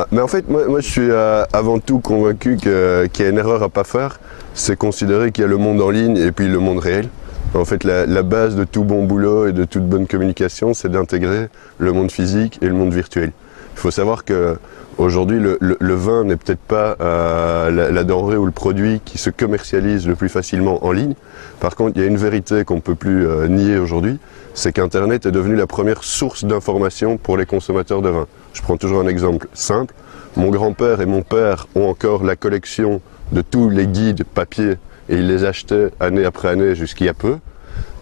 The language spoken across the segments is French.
Ah, mais en fait, moi je suis avant tout convaincu qu'il y a une erreur à pas faire, c'est considérer qu'il y a le monde en ligne et puis le monde réel. En fait, la base de tout bon boulot et de toute bonne communication, c'est d'intégrer le monde physique et le monde virtuel. Il faut savoir qu'aujourd'hui, le vin n'est peut-être pas la denrée ou le produit qui se commercialise le plus facilement en ligne. Par contre, il y a une vérité qu'on ne peut plus nier aujourd'hui, c'est qu'Internet est devenu la première source d'information pour les consommateurs de vin. Je prends toujours un exemple simple. Mon grand-père et mon père ont encore la collection de tous les guides papier et ils les achetaient année après année jusqu'il y a peu.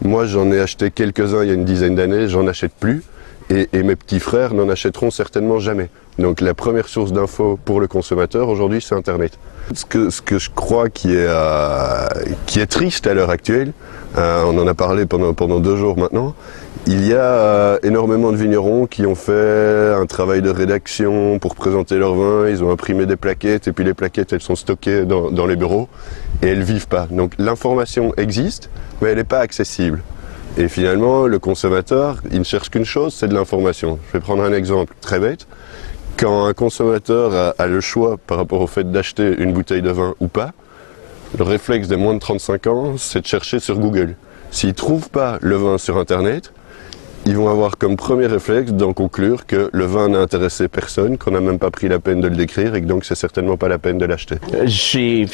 Moi, j'en ai acheté quelques-uns il y a une dizaine d'années, j'en achète plus et mes petits frères n'en achèteront certainement jamais. Donc la première source d'infos pour le consommateur aujourd'hui, c'est Internet. Ce que je crois qui est triste à l'heure actuelle, on en a parlé pendant 2 jours maintenant, il y a énormément de vignerons qui ont fait un travail de rédaction pour présenter leur vin, ils ont imprimé des plaquettes et puis les plaquettes elles sont stockées dans les bureaux et elles ne vivent pas. Donc l'information existe mais elle n'est pas accessible. Et finalement le consommateur il ne cherche qu'une chose, c'est de l'information. Je vais prendre un exemple très bête. Quand un consommateur a le choix par rapport au fait d'acheter une bouteille de vin ou pas, le réflexe des moins de 35 ans c'est de chercher sur Google. S'ils ne trouvent pas le vin sur Internet, ils vont avoir comme premier réflexe d'en conclure que le vin n'a intéressé personne, qu'on n'a même pas pris la peine de le décrire et que donc c'est certainement pas la peine de l'acheter. Je suis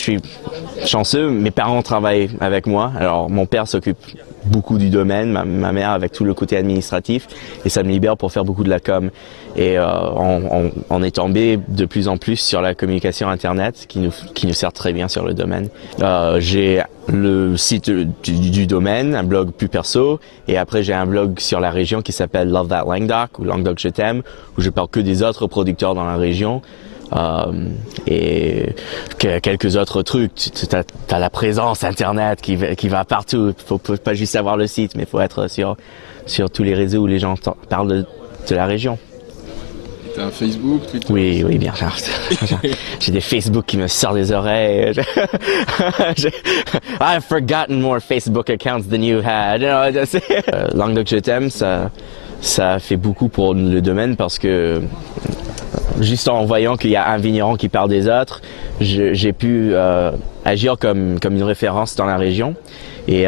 chanceux, mes parents travaillent avec moi, alors mon père s'occupe beaucoup du domaine, ma mère avec tout le côté administratif et ça me libère pour faire beaucoup de la com. Et on est tombé de plus en plus sur la communication internet qui nous sert très bien sur le domaine. J'ai le site du domaine, un blog plus perso et après j'ai un blog sur la région qui s'appelle Love That Languedoc ou Languedoc Je t'aime où je parle que des autres producteurs dans la région. Et quelques autres trucs, tu as la présence internet qui va partout, faut pas juste avoir le site mais il faut être sur tous les réseaux où les gens parlent de la région. T'as un Facebook, Twitter? Oui, bien sûr. J'ai des Facebook qui me sortent des oreilles. I've forgotten more Facebook accounts than you had. Languedoc Je t'aime, ça fait beaucoup pour le domaine parce que juste en voyant qu'il y a un vigneron qui parle des autres, j'ai pu agir comme une référence dans la région. Et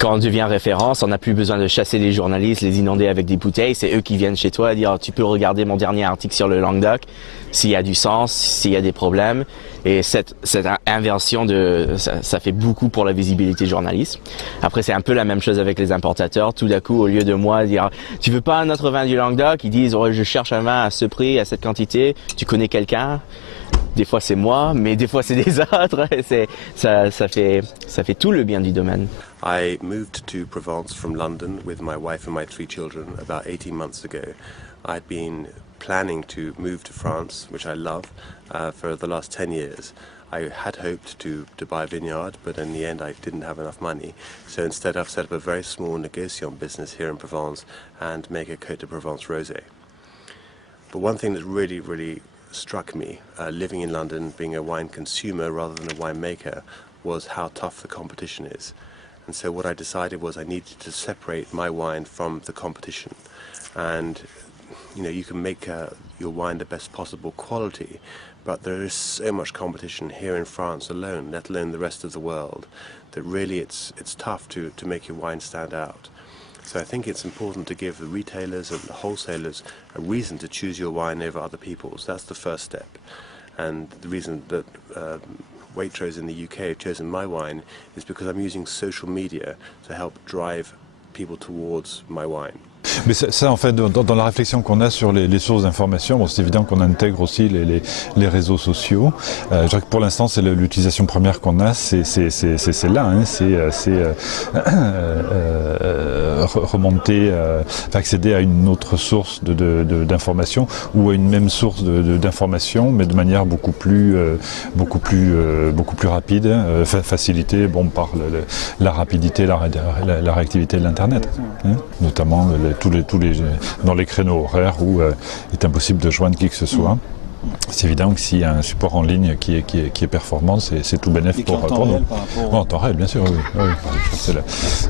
quand on devient référence, on n'a plus besoin de chasser les journalistes, les inonder avec des bouteilles. C'est eux qui viennent chez toi et dire tu peux regarder mon dernier article sur le Languedoc, s'il y a du sens, s'il y a des problèmes. Et cette inversion ça fait beaucoup pour la visibilité journaliste. Après c'est un peu la même chose avec les importateurs. Tout d'un coup, au lieu de moi dire tu veux pas un autre vin du Languedoc, ils disent oh, je cherche un vin à ce prix, à cette quantité. Tu connais quelqu'un? Des fois c'est moi, mais des fois c'est des autres. Ça fait tout le bien du domaine. I moved to Provence from London with my wife and my 3 children about 18 months ago. I'd been planning to move to France, which I love, for the last 10 years. I had hoped to buy a vineyard, but in the end I didn't have enough money. So instead I've set up a very small negociant business here in Provence and make a Côte de Provence rosé. But one thing that really struck me, living in London, being a wine consumer rather than a winemaker, was how tough the competition is. And so what I decided was I needed to separate my wine from the competition. And you can make your wine the best possible quality, but there is so much competition here in France alone, let alone the rest of the world, that really it's tough to make your wine stand out. So I think it's important to give the retailers and the wholesalers a reason to choose your wine over other people's. That's the first step. And the reason that Waitrose in the UK have chosen my wine is because I'm using social media to help drive people towards my wine. Mais ça en fait, dans la réflexion qu'on a sur les sources d'information, bon, c'est évident qu'on intègre aussi les réseaux sociaux. Je dirais que pour l'instant, c'est l'utilisation première qu'on a, c'est là, hein, c'est remonter, accéder à une autre source d'information ou à une même source d'information, mais de manière beaucoup plus rapide, facilitée par la rapidité, la réactivité de l'internet, hein, notamment tous les dans les créneaux horaires où il est impossible de joindre qui que ce soit. C'est évident que s'il y a un support en ligne qui est performant, c'est tout bénéfique pour nous. En temps réel, bien sûr, oui.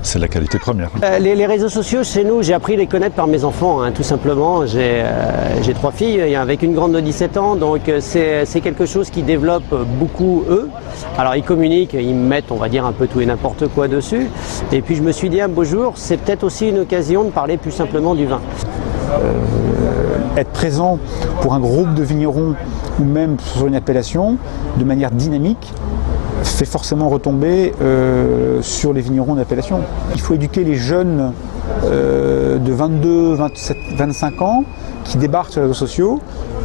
C'est la qualité première. Les réseaux sociaux, chez nous, j'ai appris à les connaître par mes enfants, tout simplement. J'ai 3 filles, avec une grande de 17 ans, donc c'est quelque chose qui développe beaucoup eux. Alors ils communiquent, ils mettent, on va dire, un peu tout et n'importe quoi dessus. Et puis je me suis dit, un beau jour, c'est peut-être aussi une occasion de parler plus simplement du vin. Être présent pour un groupe de vignerons ou même sur une appellation de manière dynamique fait forcément retomber sur les vignerons d'appellation. Il faut éduquer les jeunes de 22, 27, 25 ans qui débarquent sur les réseaux sociaux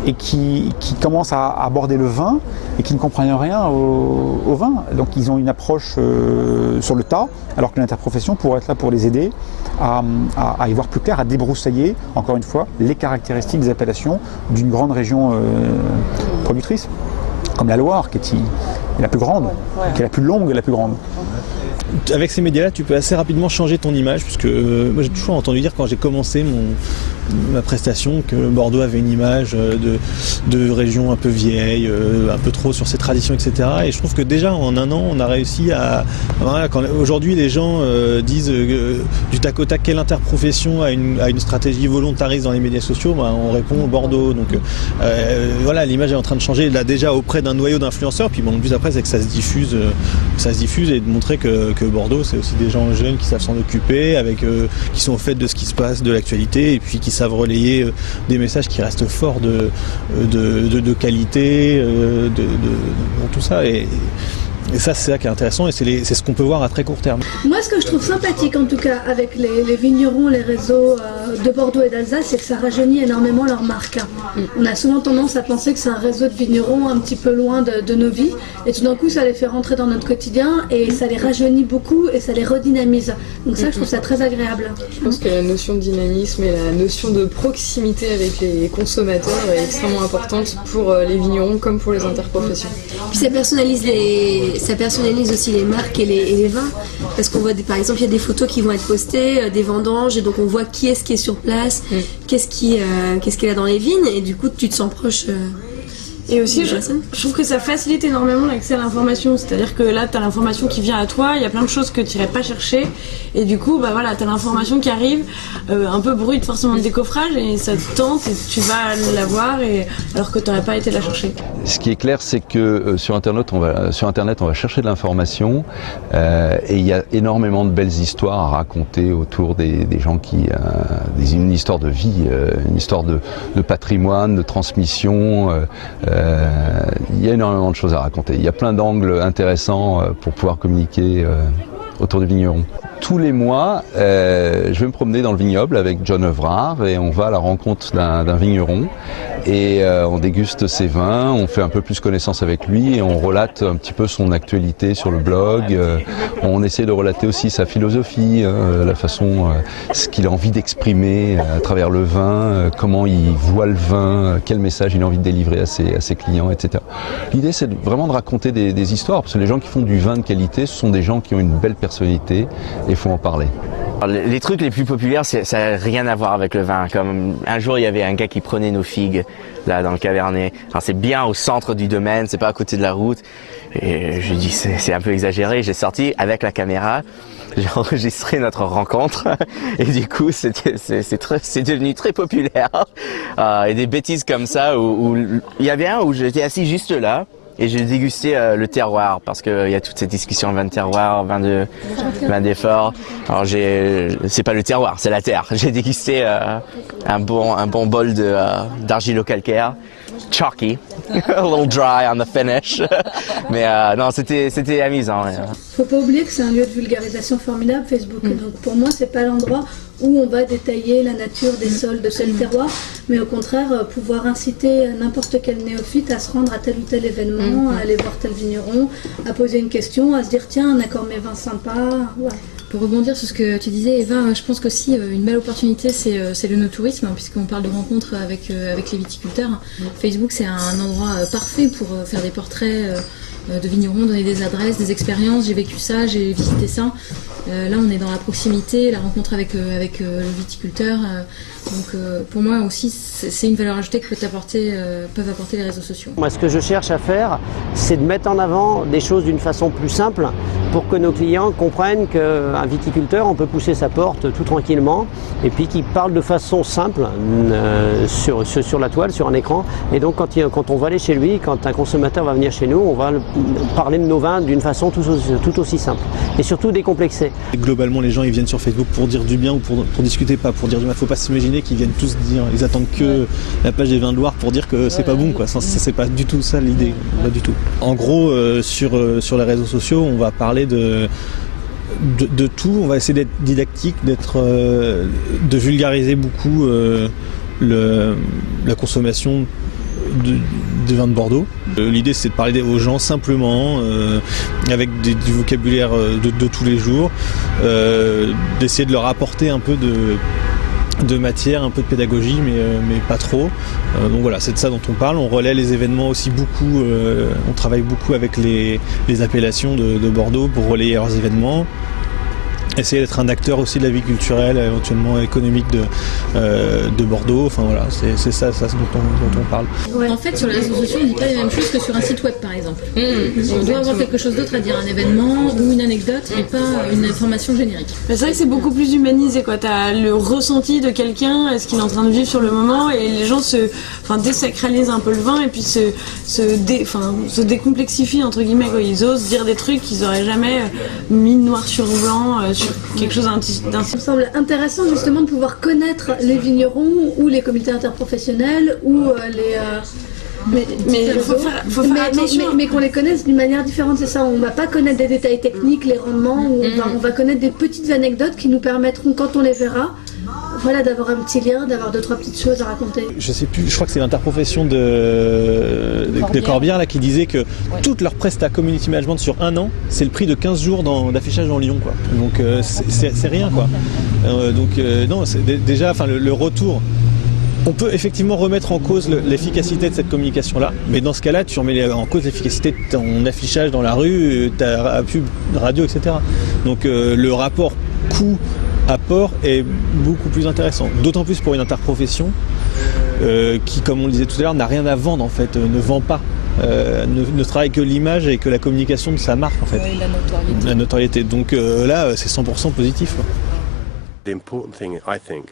et qui commencent à aborder le vin et qui ne comprennent rien au vin. Donc ils ont une approche sur le tas, alors que l'interprofession pourrait être là pour les aider à y voir plus clair, à débroussailler, encore une fois, les caractéristiques des appellations d'une grande région productrice, comme la Loire, qui est la plus grande, qui est la plus longue et la plus grande. Avec ces médias-là, tu peux assez rapidement changer ton image, puisque moi j'ai toujours entendu dire quand j'ai commencé ma prestation que Bordeaux avait une image de région un peu vieille, un peu trop sur ses traditions, etc. Et je trouve que déjà en un an, on a réussi à... Voilà, aujourd'hui, les gens disent du tac au tac quelle interprofession a une stratégie volontariste dans les médias sociaux, on répond Bordeaux. Donc voilà, l'image est en train de changer là déjà auprès d'un noyau d'influenceurs. Puis bon, le plus après, c'est que ça se diffuse et de montrer que Bordeaux, c'est aussi des gens jeunes qui savent s'en occuper, qui sont au fait de ce qui se passe, de l'actualité, et puis qui savent relayer des messages qui restent forts de qualité, tout ça. Et ça, c'est ça qui est intéressant et c'est ce qu'on peut voir à très court terme. Moi, ce que je trouve sympathique, en tout cas, avec les vignerons, les réseaux de Bordeaux et d'Alsace, c'est que ça rajeunit énormément leur marque. On a souvent tendance à penser que c'est un réseau de vignerons un petit peu loin de nos vies, et tout d'un coup, ça les fait rentrer dans notre quotidien, et ça les rajeunit beaucoup, et ça les redynamise. Donc ça, je trouve ça très agréable. Je pense que la notion de dynamisme et la notion de proximité avec les consommateurs est extrêmement importante pour les vignerons comme pour les interprofessions. Puis ça personnalise aussi les marques et les vins, parce qu'on voit par exemple il y a des photos qui vont être postées, des vendanges, et donc on voit qui est sur place, qu'est-ce qu'il y a dans les vignes, et du coup tu te sens proche. Et aussi, je trouve que ça facilite énormément l'accès à l'information. C'est-à-dire que là, tu as l'information qui vient à toi, il y a plein de choses que tu n'irais pas chercher. Et du coup, bah voilà, tu as l'information qui arrive, un peu brute forcément de décoffrage, et ça te tente et tu vas la voir, alors que tu n'aurais pas été la chercher. Ce qui est clair, c'est que sur Internet, on va chercher de l'information, et il y a énormément de belles histoires à raconter autour des gens une histoire de vie, une histoire de patrimoine, de transmission. Il y a énormément de choses à raconter. Il y a plein d'angles intéressants pour pouvoir communiquer autour des vignerons. Tous les mois, je vais me promener dans le vignoble avec John Evrard et on va à la rencontre d'un vigneron et on déguste ses vins, on fait un peu plus connaissance avec lui et on relate un petit peu son actualité sur le blog. On essaie de relater aussi sa philosophie, la façon, ce qu'il a envie d'exprimer à travers le vin, comment il voit le vin, quel message il a envie de délivrer à ses clients, etc. L'idée, c'est vraiment de raconter des histoires, parce que les gens qui font du vin de qualité, ce sont des gens qui ont une belle personnalité. Il faut en parler. Les trucs les plus populaires, ça n'a rien à voir avec le vin. Comme un jour, il y avait un gars qui prenait nos figues là dans le Cabernet. Alors c'est bien au centre du domaine, c'est pas à côté de la route. Et je lui dis c'est un peu exagéré. J'ai sorti avec la caméra, j'ai enregistré notre rencontre et du coup c'est devenu très populaire. Et des bêtises comme ça où il y avait un où j'étais assis juste là. Et j'ai dégusté le terroir, parce qu'il y a toute cette discussion vin de terroir, vin d'effort. Alors c'est pas le terroir, c'est la terre. J'ai dégusté un bon bol d'argilo-calcaire, chalky, a little dry on the finish. Mais non, c'était amusant. Faut pas oublier que c'est un lieu de vulgarisation formidable, Facebook. Donc pour moi, c'est pas l'endroit où on va détailler la nature des sols de tel terroir, mais au contraire pouvoir inciter n'importe quel néophyte à se rendre à tel ou tel événement, à aller voir tel vigneron, à poser une question, à se dire tiens, un accord mes vins sympa. Ouais. Pour rebondir sur ce que tu disais, Eva, je pense qu'aussi une belle opportunité, c'est le no-tourisme, puisqu'on parle de rencontres avec les viticulteurs. Facebook, c'est un endroit parfait pour faire des portraits de vignerons, donner des adresses, des expériences, j'ai vécu ça, j'ai visité ça. Là, on est dans la proximité, la rencontre avec le viticulteur. Donc, pour moi aussi, c'est une valeur ajoutée que peuvent apporter les réseaux sociaux. Moi, ce que je cherche à faire, c'est de mettre en avant des choses d'une façon plus simple pour que nos clients comprennent qu'un viticulteur, on peut pousser sa porte tout tranquillement et puis qu'il parle de façon simple sur la toile, sur un écran. Et donc, quand on va aller chez lui, quand un consommateur va venir chez nous, on va parler de nos vins d'une façon tout aussi simple et surtout décomplexée. Globalement, les gens ils viennent sur Facebook pour dire du bien ou pour discuter, pas pour dire du mal. Faut pas s'imaginer qu'ils viennent tous dire, ils attendent que la page des vins de Loire pour dire que c'est pas bon, quoi. C'est pas du tout ça l'idée, pas du tout. En gros, sur les réseaux sociaux, on va parler de tout. On va essayer d'être didactique, de vulgariser beaucoup la consommation des vins de Bordeaux. L'idée c'est de parler aux gens simplement, avec du vocabulaire de tous les jours, d'essayer de leur apporter un peu de matière, un peu de pédagogie, mais pas trop. Donc voilà, c'est de ça dont on parle. On relaie les événements aussi beaucoup, on travaille beaucoup avec les appellations de Bordeaux pour relayer leurs événements. Essayer d'être un acteur aussi de la vie culturelle, éventuellement économique de Bordeaux. Enfin voilà, c'est ça dont on parle. Ouais. En fait, sur les réseaux sociaux, on ne dit pas les mêmes choses que sur un site web, par exemple. On doit avoir quelque chose d'autre à dire, un événement ou une anecdote, et pas une information générique. C'est vrai que c'est beaucoup plus humanisé, quoi. T'as le ressenti de quelqu'un, ce qu'il est en train de vivre sur le moment, et les gens désacralisent un peu le vin, et puis se décomplexifient, entre guillemets, quoi. Ils osent dire des trucs qu'ils n'auraient jamais mis noir sur blanc, sur quelque chose d'un... Ça me semble intéressant justement de pouvoir connaître les vignerons ou les comités interprofessionnels ou les... Mais qu'on les connaisse d'une manière différente, c'est ça. On ne va pas connaître des détails techniques, les rendements, on va connaître des petites anecdotes qui nous permettront, quand on les verra, voilà, d'avoir un petit lien, d'avoir 2-3 petites choses à raconter. Je sais plus, je crois que c'est l'interprofession de Corbière là, qui disait que toute leur presta community management sur un an, c'est le prix de 15 jours d'affichage dans Lyon, quoi. Donc c'est rien, quoi. Non, c'est déjà, le retour. On peut effectivement remettre en cause l'efficacité de cette communication-là, mais dans ce cas-là, tu remets en cause l'efficacité de ton affichage dans la rue, ta pub, radio, etc. Donc le rapport coût-apport est beaucoup plus intéressant. D'autant plus pour une interprofession qui, comme on le disait tout à l'heure, n'a rien à vendre en fait, ne vend pas. Ne travaille que l'image et que la communication de sa marque en fait. Oui, la notoriété. La notoriété. Donc là, c'est 100% positif. The important thing, I think,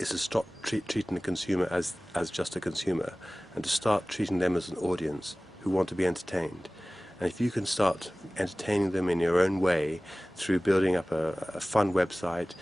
is to stop treating the consumer as just a consumer and to start treating them as an audience who want to be entertained. And if you can start entertaining them in your own way through building up a fun website,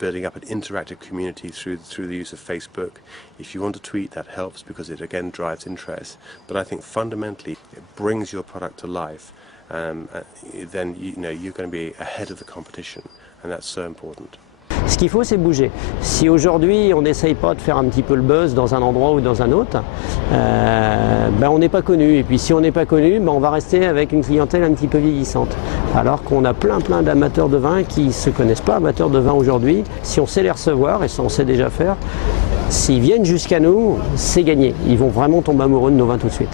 building up an interactive community through the use of Facebook, if you want to tweet, that helps because it again drives interest. But I think fundamentally it brings your product to life. Then you're going to be ahead of the competition, and that's so important. Ce qu'il faut, c'est bouger. Si aujourd'hui on n'essaye pas de faire un petit peu le buzz dans un endroit ou dans un autre, on n'est pas connu. Et puis si on n'est pas connu, on va rester avec une clientèle un petit peu vieillissante. Alors qu'on a plein d'amateurs de vin qui ne se connaissent pas amateurs de vin aujourd'hui. Si on sait les recevoir, et ça on sait déjà faire, s'ils viennent jusqu'à nous, c'est gagné. Ils vont vraiment tomber amoureux de nos vins tout de suite.